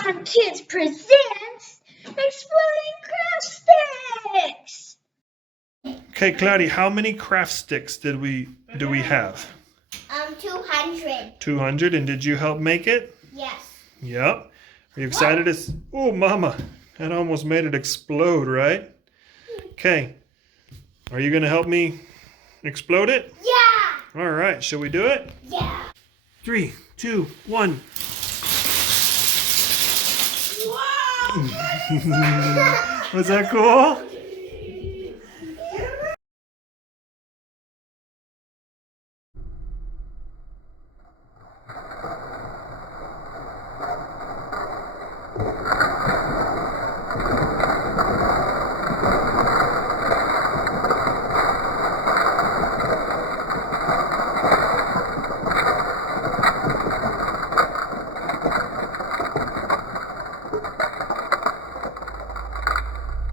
Come On Kids presents Exploding Craft Sticks! Okay, Cloudy, how many craft sticks do we have? 200. 200, and did you help make it? Yes. Yep. Are you excited to Oh, Mama, that almost made it explode, right? Okay. Are you going to help me explode it? Yeah! All right, shall we do it? Yeah! 3, 2, 1. Wow! Was that cool?